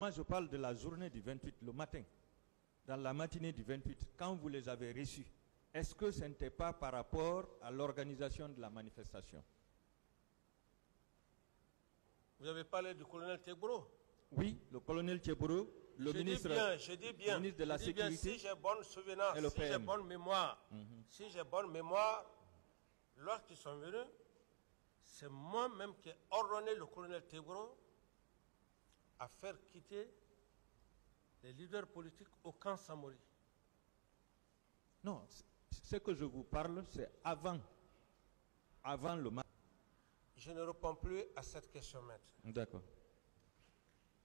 Moi, je parle de la journée du 28, le matin. Dans la matinée du 28, quand vous les avez reçus, est-ce que ce n'était pas par rapport à l'organisation de la manifestation? Vous avez parlé du colonel Tebro? Oui, le colonel Tebro, le ministre, ministre de la Sécurité. Si j'ai bonne souvenance, et le si j'ai PM. bonne mémoire, si j'ai bonne mémoire, lorsqu'ils sont venus, c'est moi-même qui ai ordonné le colonel Tebro à faire quitter les leaders politiques au camp Samori. Non, ce que je vous parle, c'est avant le match. Je ne réponds plus à cette question, maître. D'accord.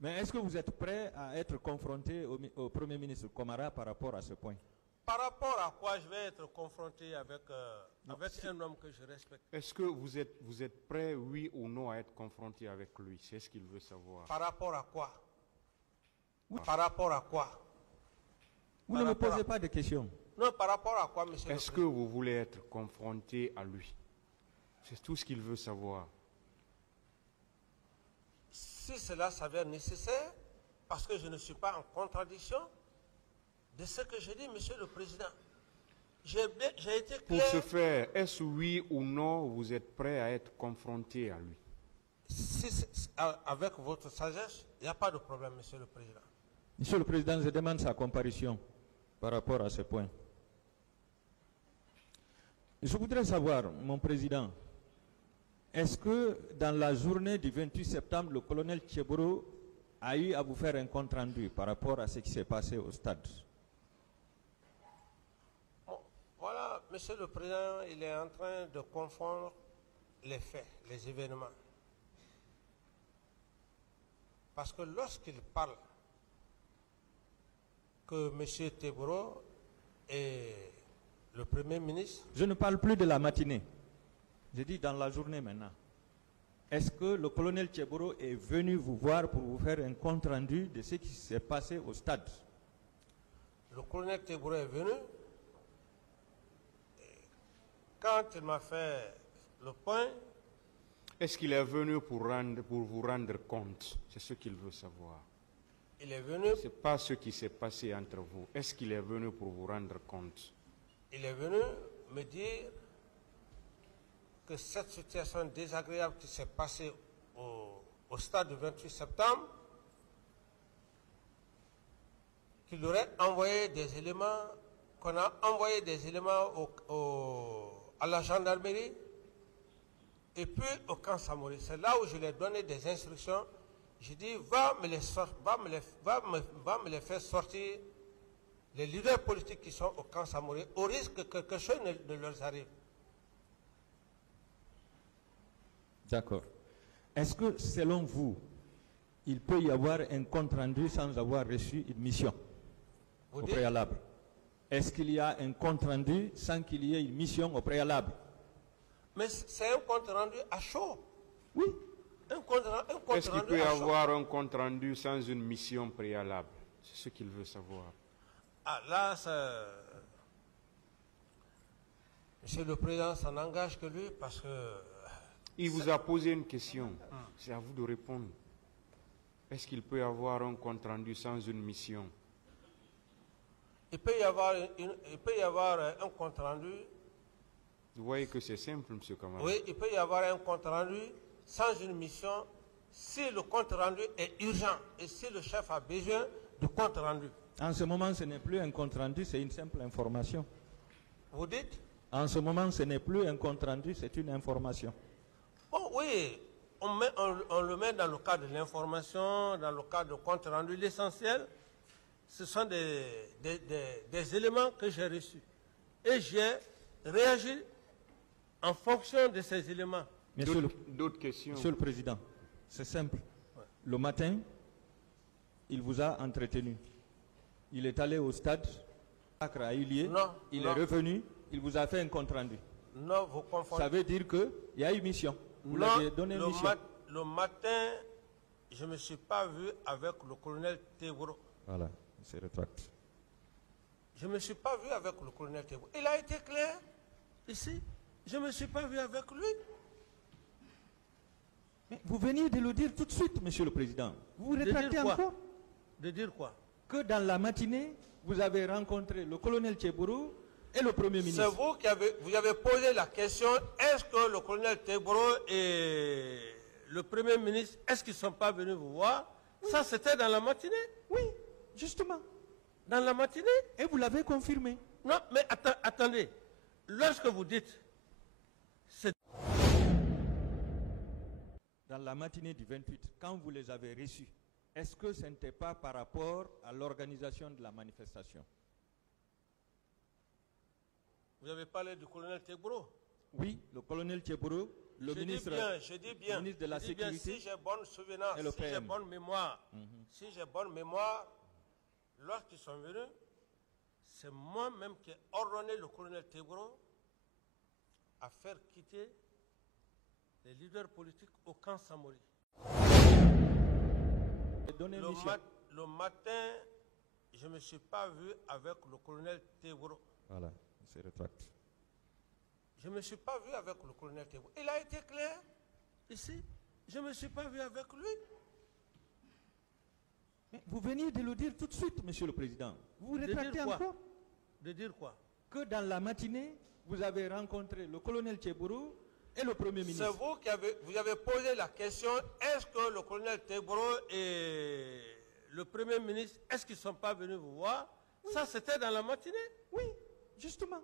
Mais est-ce que vous êtes prêt à être confronté au Premier ministre Komara par rapport à ce point? Par rapport à quoi je vais être confronté avec, un homme que je respecte? Est-ce que vous êtes prêt, oui ou non, à être confronté avec lui? C'est ce qu'il veut savoir. Par rapport à quoi? Oui. Par rapport à quoi? Vous ne me posez pas de questions. Non, par rapport à quoi, monsieur? Est-ce que vous voulez être confronté à lui? C'est tout ce qu'il veut savoir. Si cela s'avère nécessaire, parce que je ne suis pas en contradiction de ce que je dis, monsieur le président. J'ai été clair. Pour ce faire, est-ce oui ou non, vous êtes prêt à être confronté à lui? Avec votre sagesse, il n'y a pas de problème, monsieur le président. Monsieur le Président, je demande sa comparution par rapport à ce point. Je voudrais savoir, mon Président, est-ce que dans la journée du 28 septembre, le colonel Tebro a eu à vous faire un compte rendu par rapport à ce qui s'est passé au stade? Bon, voilà, monsieur le président, il est en train de confondre les faits, les événements. Parce que lorsqu'il parle que M. Tebro est le Premier ministre... Je ne parle plus de la matinée. Je dis dans la journée maintenant. Est-ce que le colonel Tebro est venu vous voir pour vous faire un compte rendu de ce qui s'est passé au stade? Le colonel Tebro est venu. Quand il m'a fait le point... Est-ce qu'il est venu pour vous rendre compte? C'est ce qu'il veut savoir. Il est venu... Ce n'est pas ce qui s'est passé entre vous. Est-ce qu'il est venu pour vous rendre compte? Il est venu me dire que cette situation désagréable qui s'est passée au stade du 28 septembre, qu'il aurait envoyé des éléments, qu'on a envoyé des éléments à la gendarmerie et puis au camp Samori. C'est là où je lui ai donné des instructions. J'ai dit, va me les faire sortir, les leaders politiques qui sont au camp Samori, au risque que quelque chose ne leur arrive. D'accord. Est-ce que, selon vous, il peut y avoir un compte rendu sans avoir reçu une mission au préalable? Est-ce qu'il y a un compte rendu sans qu'il y ait une mission au préalable? Mais c'est un compte rendu à chaud. Oui. Est-ce qu'il peut y avoir un compte rendu sans une mission préalable? C'est ce qu'il veut savoir. Ah, là, Monsieur le Président, ça n'engage que lui parce que... Il vous a posé une question. C'est à vous de répondre. Est-ce qu'il peut y avoir un compte rendu sans une mission? Il peut y avoir un compte rendu. Vous voyez que c'est simple, M. Kamara. Oui, il peut y avoir un compte rendu sans une mission si le compte rendu est urgent et si le chef a besoin de compte rendu. En ce moment, ce n'est plus un compte rendu, c'est une simple information. Vous dites? En ce moment, ce n'est plus un compte rendu, c'est une information. Oh oui, on le met dans le cadre de l'information, dans le cadre du compte rendu. L'essentiel, ce sont des éléments que j'ai reçus. Et j'ai réagi en fonction de ces éléments. D'autres questions? Monsieur le Président, c'est simple. Ouais. Le matin, il vous a entretenu. Il est allé au stade, a eu lieu, il est revenu, il vous a fait un compte rendu. Non, vous confondez. Ça veut dire qu'il y a eu mission. Vous l'avez donné une mission. Le matin, je ne me suis pas vu avec le colonel Tebro. Voilà, il se rétracte. Je ne me suis pas vu avec le colonel Tebro. Il a été clair ici. Je ne me suis pas vu avec lui. Mais vous veniez de le dire tout de suite, Monsieur le Président. Vous vous rétractez encore? De dire quoi? Que dans la matinée, vous avez rencontré le colonel Tchebourou et le Premier ministre. C'est vous qui avez posé la question, est-ce que le colonel Teboro et le Premier ministre, est-ce qu'ils ne sont pas venus vous voir? Oui. Ça, c'était dans la matinée? Oui, justement. Dans la matinée? Et vous l'avez confirmé. Non, mais attendez. Lorsque vous dites... Dans la matinée du 28, quand vous les avez reçus, est-ce que ce n'était pas par rapport à l'organisation de la manifestation? Vous avez parlé du colonel Teboro? Oui, le colonel Tchebourou, le ministre de la Sécurité, si j'ai bonne souvenance, et le si j'ai PM. bonne mémoire, si j'ai bonne mémoire, lorsqu'ils sont venus, c'est moi-même qui ai ordonné le colonel Teboro à faire quitter les leaders politiques au camp Samori. Le matin, je ne me suis pas vu avec le colonel Teboro. Voilà, c'est rétracté. Je ne me suis pas vu avec le colonel Teboro. Il a été clair ici. Je ne me suis pas vu avec lui. Mais vous veniez de le dire tout de suite, Monsieur le Président. Vous rétractez encore? De dire quoi? Que dans la matinée, vous avez rencontré le colonel Tchebourou et le Premier ministre. C'est vous qui avez posé la question, est-ce que le colonel Teboro et le Premier ministre, est-ce qu'ils ne sont pas venus vous voir? Oui. Ça, c'était dans la matinée? Oui, justement.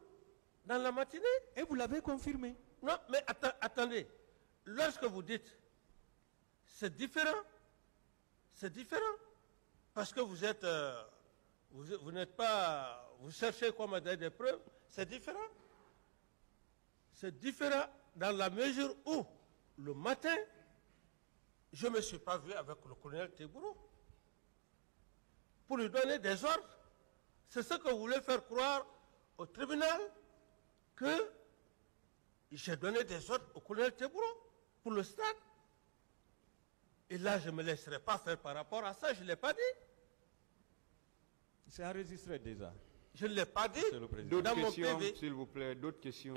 Dans la matinée? Et vous l'avez confirmé. Non, mais attendez. Lorsque vous dites, c'est différent. C'est différent. Parce que vous êtes... vous n'êtes pas... Vous cherchez quoi me donner des preuves. C'est différent. C'est différent dans la mesure où, le matin, je ne me suis pas vu avec le colonel Teboro pour lui donner des ordres. C'est ce que vous voulez faire croire au tribunal, que j'ai donné des ordres au colonel Teboro pour le stade. Et là, je ne me laisserai pas faire par rapport à ça, je ne l'ai pas dit. C'est enregistré déjà. Je ne l'ai pas dit. D'autres questions, s'il vous plaît, d'autres questions.